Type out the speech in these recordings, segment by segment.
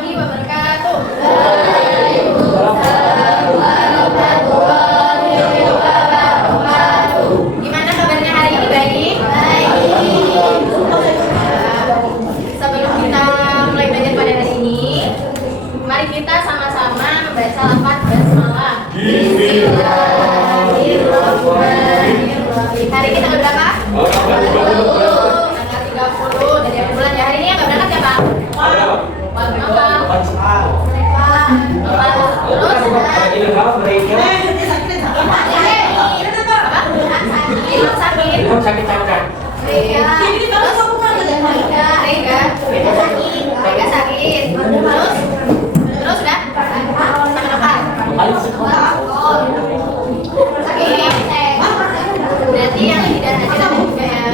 warahmatullahi wabarakatuh. Gimana kabarnya hari ini? Baik? Baik. Sebelum kita mulai belajar pada hari ini, mari kita sama-sama membaca lafaz basmalah. Bismillahirrahmanirrahim. Hari kita berapa? 30. Dari yang bulan ya. Hari ini yang nggak berangkat siapa? Rega sakit. Terus udah? Sama apa? Sakit. Berarti yang tidak ada juga ya.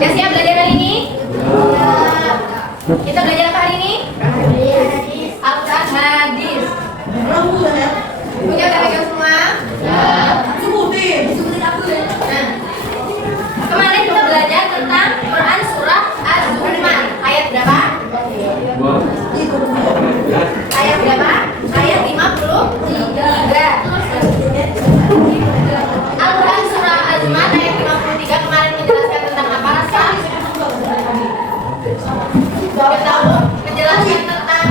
Udah siap belajar hari ini? Kita belajar apa hari ini? Al-Quran hadis. Punya udah pegang semua? Sebutin apa ya? Kemarin kita belajar tentang Quran surah Az-Zumar. Ayat berapa? Ayat berapa? Ayat 53. Al-Quran surah Az-Zumar ayat 53 kemarin menjelaskan tentang apa, Raska? Sudah tahu? Menjelaskan tentang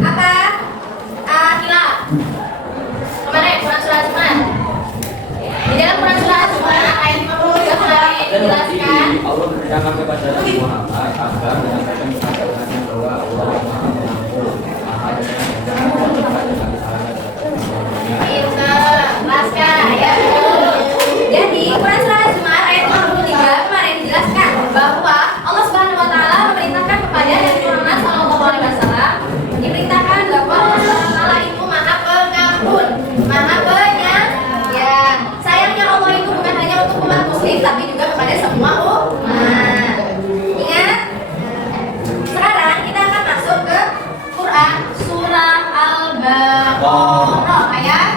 apa? Khilaf. Kemarin Quran surah Az-Zumar. Di dalam Quran surah Az-Zumar ayat 53 kemarin menjelaskan Allah menceritakan kepada Nabi Muhammad agar menyampaikan kepadanya bahwa Allah Maha Pengampun, Maha Pinter, Raska, ya. Jadi Quran surah Az-Zumar ayat 53 kemarin dijelaskan bahwa Allah Subhanahu wa taala memerintahkan kepada Nabi Muhammad SAW, diperintahkan bahwa Allah Subhanahu wa taala itu Maha Pengampun, Maha Penyayang. Sayangnya Allah itu bukan hanya untuk umat muslim tapi juga kepada semua umat. Ingat? Sekarang kita akan masuk ke Quran surah Al-Baqarah ayat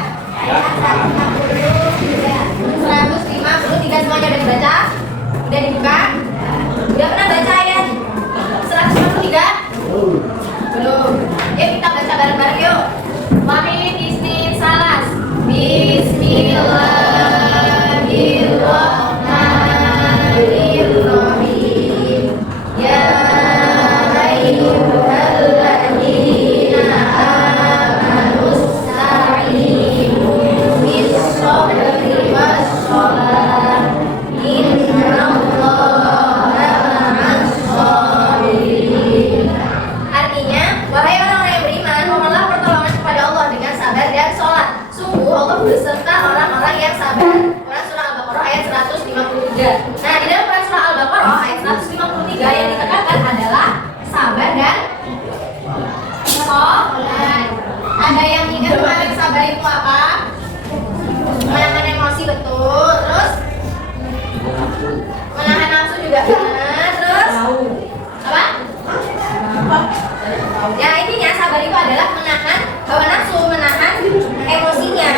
153. Semuanya udah dibaca? Udah dibuka? Udah pernah baca ayat 153? Belum. Yuk kita baca bareng-bareng yuk. Wahid isnin salas. Bismillahirrahmanirrahim. Ya ayyuhalladzina amanu ista'inu bis-sabri was-shalah. Innallaha ma'as-sabirin. Artinya, wahai orang-orang yang beriman, mohonlah pertolongan kepada Allah dengan sabar dan sholat. Sungguh Allah beserta orang-orang yang sabar. Quran surah Al-Baqarah ayat 153. Nah, di dalam Quran surah Al-Baqarah ayat 153 yang ditekankan adalah sabar dan sholat. Ada yang ingat kemarin sabar itu apa? Menahan emosi, betul. Terus menahan nafsu juga benar. Terus apa? Ya, intinya sabar itu adalah menahan hawa nafsu, menahan emosinya.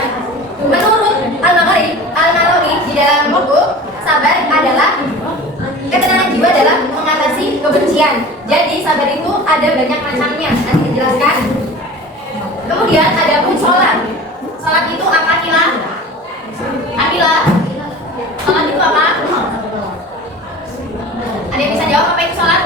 Menurut Al-Maghribi di dalam buku, sabar adalah ketenangan jiwa dalam mengatasi kebencian. Jadi sabar itu ada banyak macamnya, nanti dijelaskan. Kemudian ada pun sholat. Sholat itu apa, Kila? Akila? Sholat itu apa? Ada yang bisa jawab apa itu sholat?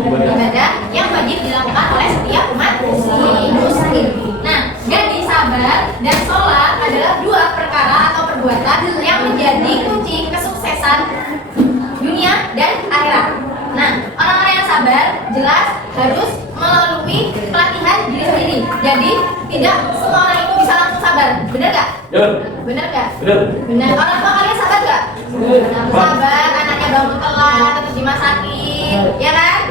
Ibadah yang wajib dilakukan oleh setiap umat muslim. Nah, jadi sabar dan sholat adalah dua perkara atau perbuatan yang menjadi kunci kesuksesan dunia dan akhirat. Nah, orang-orang yang sabar jelas harus melalui pelatihan diri sendiri. Jadi tidak semua orang itu bisa langsung sabar. Benar gak? Benar gak? Benar. Orang tua kalian sabar gak? Sabar, anaknya bangun telat, terus di rumah sakit, ya kan?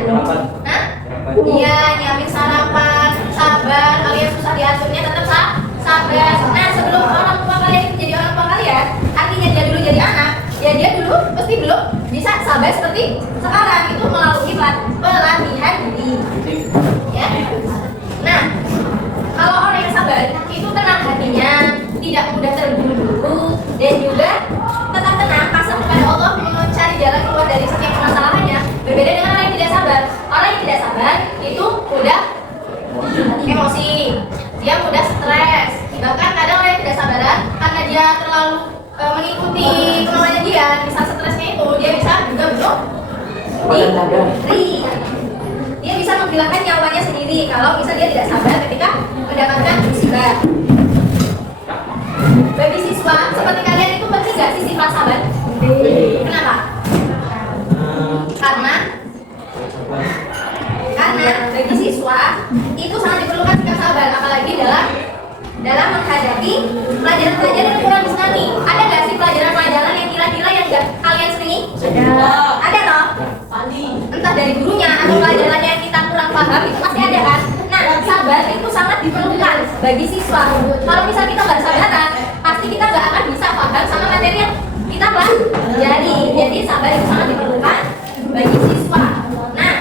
Hah? Iya, nyiapin sarapan, sabar. Kalian susah diaturnya tetap sabar. Nah, sebelum orang tua kalian itu jadi orang tua kalian, artinya dia dulu jadi anak, ya dia dulu pasti belum bisa sabar seperti sekarang. Itu melalui pelatihan diri. Ya. Nah, kemudian misal stresnya itu dia bisa juga bunuh diri. Dia bisa menghilangkan nyawanya sendiri kalau bisa dia tidak sabar ketika mendapatkan musibah. Bagi siswa seperti kalian itu penting gak sih sifat sabar? Kenapa? Karena bagi siswa itu sangat diperlukan sikap sabar, apalagi dalam menghadapi pelajaran-pelajaran yang kurang disenangi. Ada nggak sih pelajaran-pelajaran yang kira-kira yang nggak kalian senangi? Ada toh? Entah dari gurunya atau pelajarannya yang kita kurang paham itu pasti ada kan? Nah, sabar itu sangat diperlukan bagi siswa. Kalau misal kita nggak sabaran, pasti kita nggak akan bisa paham sama materi yang kita pelajari. Jadi sabar itu sangat diperlukan bagi siswa. Nah,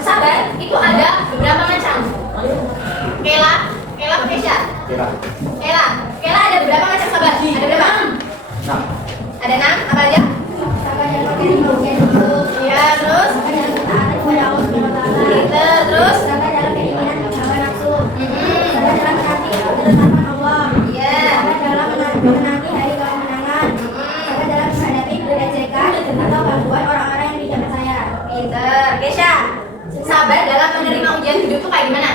sabar itu ada beberapa macam. Kela Kesha. Kela ada beberapa macam sabar? Ada berapa? 6. Ada 6, apa aja? Sabar yang pakai ya, terus terus sabar dalam keinginan hawa nafsu. Sabar dalam menaati ketetapan Allah. Iya. Sabar dalam menanti hari kemenangan. Sabar dalam menghadapi kejekan atau gangguan orang-orang yang tidak percaya. Pinter. Kesha, sabar dalam menerima ujian hidup itu kayak gimana?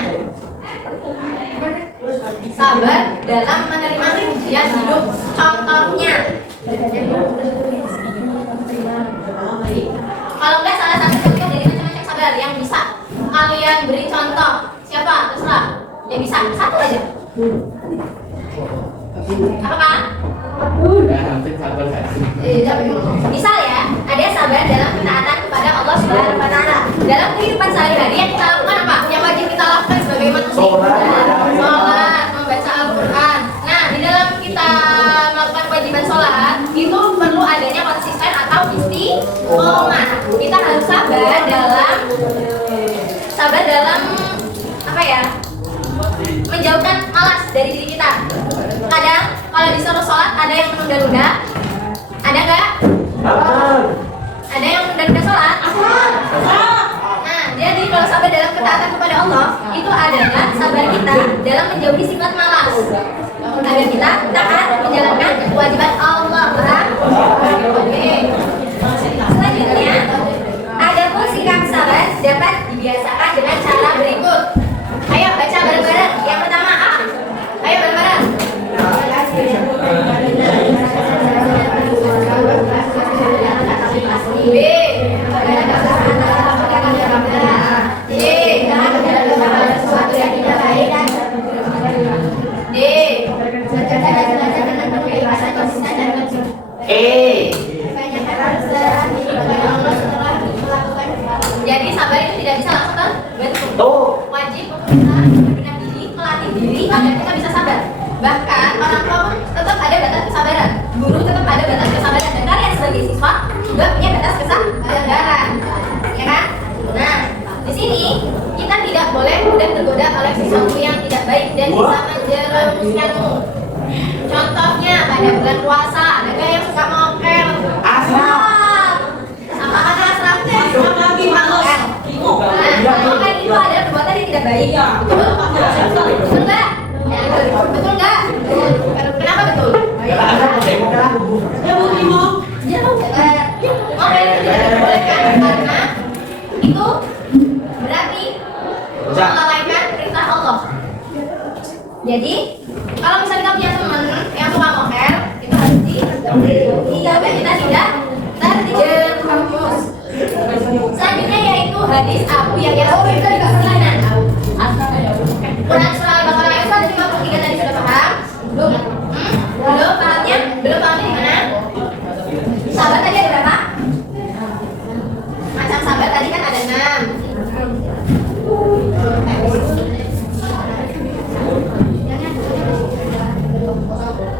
Sabar dalam menerima ujian hidup. Contohnya, kalau enggak salah satu contoh dari macam-macam sabar yang bisa kalian beri contoh. Siapa? Terserah. Yang bisa satu aja. Apakah? Misal ya, ada sabar dalam ketaatan kepada Allah Subhanahu wa Ta'ala. Dalam kehidupan sehari-hari yang kita lakukan apa? Yang wajib kita lakukan sebagai manusia. Sholat, membaca Al-Quran. Nah, di dalam kita melakukan kewajiban sholat itu perlu adanya konsisten atau istiqomah. Kita harus sabar dalam apa ya? Menjauhkan malas dari diri kita. Kadang kalau disuruh sholat ada yang menunda-nunda. Ada nggak? Ada yang menunda-nunda sholat? Nah, jadi kalau sabar dalam ketaatan kepada Allah itu adalah sabar kita dalam menjauhi sifat malas agar kita taat menjalankan kewajiban Allah. Oke. Selanjutnya, adapun sikap sabar dapat dibiasakan dengan cara berikut. Ayo baca bareng-bareng. Yang pertama A. Ayo bareng-bareng. B. Jadi sabar itu tidak bisa langsung terbentuk. Wajib kita berbenah diri, melatih diri agar kita bisa sabar. Bahkan orang tua pun tetap ada batas kesabaran. Guru tetap ada batas kesabaran dan kalian sebagai siswa juga punya batas kesabaran. Ya kan? Nah, di sini kita tidak boleh mudah tergoda oleh sesuatu yang tidak baik dan bisa menjerumuskanmu. Contohnya pada bulan puasa, ada nggak yang suka mokel? Sama mana asraf? Nah, mokel itu ada perbuatan yang tidak baik. Betul nggak? Betul nggak? Kenapa betul? Mokel itu tidak dibolehkan karena itu berarti melalaikan perintah Allah. Jadi kalau misalnya kita punya teman yang suka mokel, itu harus dijaga kita tidak terjerumus. Selanjutnya yaitu hadis Abu Yahya As-Sulaiman. Quran surah Al-Baqarah ayat 153 tadi sudah paham? Belum? Belum pahamnya? Belum pahamnya di mana? Sabar tadi ada berapa? Macam sabar tadi kan ada 6.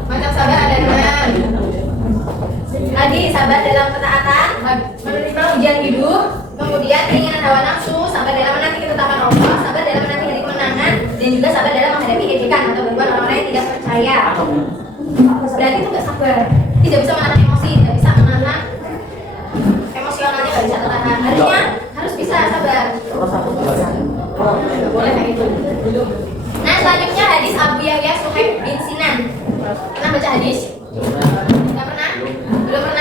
Macam sabar ada 6. Tadi sabar dalam ketaatan, menerima ujian hidup, kemudian keinginan hawa nafsu, sabar dalam menanti ketetapan Allah, sabar dalam menanti hari kemenangan, dan juga sabar dalam menghadapi ejekan atau gangguan orang-orang yang tidak percaya. Berarti itu nggak sabar, tidak bisa menahan emosi, tidak bisa menahan emosionalnya, nggak bisa tertahan. Harusnya harus bisa sabar. Boleh kayak gitu. Nah, selanjutnya hadis Abu Yahya Suhaib bin Sinan. Pernah baca hadis? Nggak pernah? Belum pernah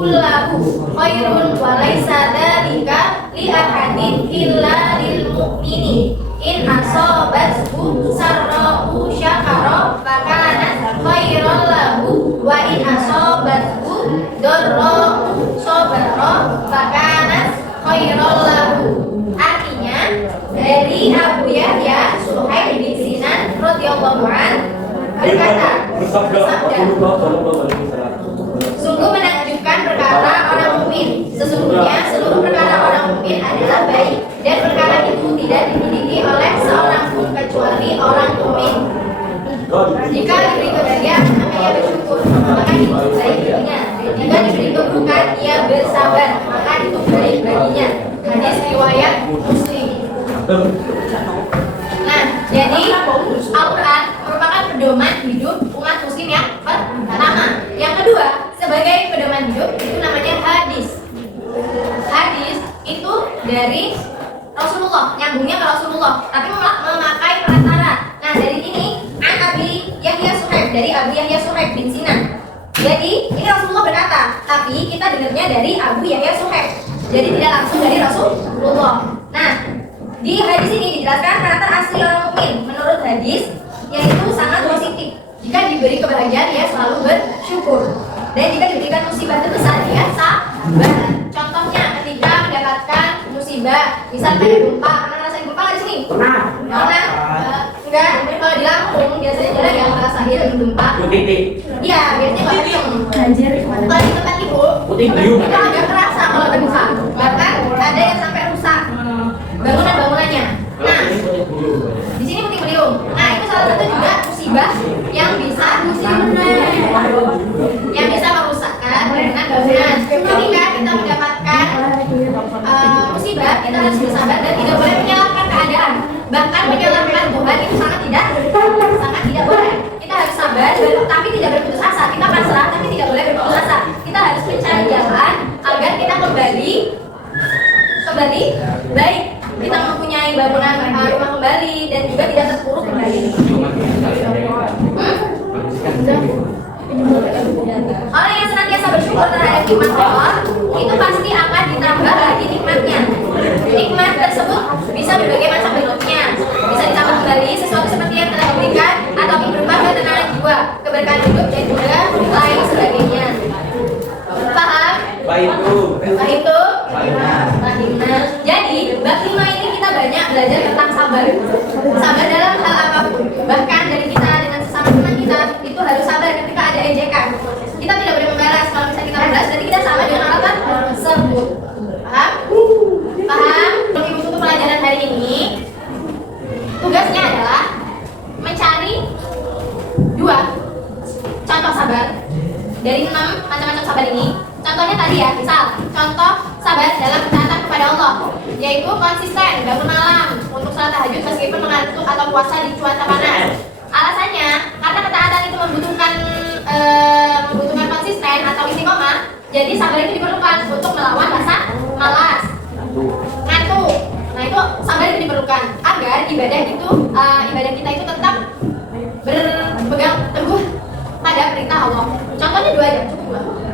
kullahu khairun wa laisa dzalika li ahadin illa lil mu'mini in asabathu sarra'u syakara fa kana khairan lahu wa in asabathu darra'u sabara fa kana khairan lahu. Artinya dari Abu Yahya Suhaib bin Sinan radhiyallahu anhu berkata, sungguh menakjubkan perkara orang mukmin. Sesungguhnya seluruh perkara orang mukmin adalah baik, dan perkara itu tidak dimiliki oleh seorang pun kecuali orang mukmin. Jika diberi kebahagiaan maka ia bersyukur, maka itu baik baginya. Jika diberi keburukan ia bersabar, maka itu baik baginya. Hadis riwayat Muslim. Nah, jadi Al-Quran merupakan pedoman hidup umat muslim yang pertama. Yang kedua, sebagai pedoman hidup itu namanya hadis. Hadis itu dari Rasulullah, nyambungnya ke Rasulullah, tapi memakai perantara. Nah, dari ini Abi Yahya Suhaib, dari Abu Yahya Suhaib bin Sinan. Jadi ini Rasulullah berkata, tapi kita dengarnya dari Abu Yahya Suhaib. Jadi tidak langsung dari Rasulullah. Nah, di hadis ini dijelaskan karakter asli orang mukmin menurut hadis, yaitu sangat positif. Jika diberi kebahagiaan ia selalu bersyukur, dan jika diberikan musibah terbesar dia sabar. Contohnya ketika mendapatkan musibah, misal kayak gempa. Pernah ngerasain gempa nggak di sini? Pernah. Enggak. Kalau di Lampung biasanya jarang yang ngerasain gempa. Iya, biasanya nggak kenceng. Kalau di tempat ibu, itu agak kerasa kalau gempa. Bahkan ada yang sampai rusak bangunan-bangunannya. Nah, di sini puting beliung. Nah, itu salah satu juga musibah yang bisa merusakkan bangunan. Ketika kita mendapatkan musibah, kita harus bersabar dan tidak boleh menyalahkan keadaan. Bahkan menyalahkan Tuhan itu sangat tidak boleh. Kita harus sabar, tapi tidak berputus asa. Kita pasrah, tapi tidak boleh berputus asa. Kita harus mencari jalan agar kita kembali baik. Kita mempunyai bangunan rumah kembali dan juga tidak terpuruk kembali. Orang yang senantiasa bersyukur terhadap nikmat Allah itu pasti akan ditambah lagi nikmatnya. Nikmat tersebut bisa berbagai macam bentuknya. Bisa ditambah kembali sesuatu seperti yang telah diberikan, ataupun berupa ketenangan jiwa, keberkahan hidup dan juga lain sebagainya. Paham? Nah, jadi bab 5 ini kita banyak belajar tentang sabar. Sabar dalam hal apapun. Bahkan dari kita dengan sesama teman kita itu harus sabar ketika ada ejekan. Kita tidak boleh membalas. Kalau misalnya kita membalas, berarti kita sama dengan alasan tersebut. Paham? Untuk ibu tutup pelajaran hari ini, tugasnya adalah mencari 2 contoh sabar dari 6 macam-macam sabar ini. Contohnya tadi ya, misal contoh sabar dalam ketaatan kepada Allah, yaitu konsisten bangun malam untuk sholat tahajud meskipun mengantuk atau puasa di cuaca panas. Alasannya karena ketaatan itu membutuhkan konsisten atau istiqomah. Jadi sabar itu diperlukan untuk melawan rasa malas, ngantuk. Nah, itu sabar itu diperlukan agar ibadah kita itu tetap berpegang teguh pada perintah Allah. Contohnya 2 aja, cukup 2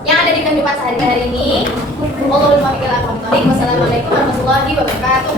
yang ada di kehidupan sehari-hari ini. Wassalamualaikum warahmatullahi wabarakatuh.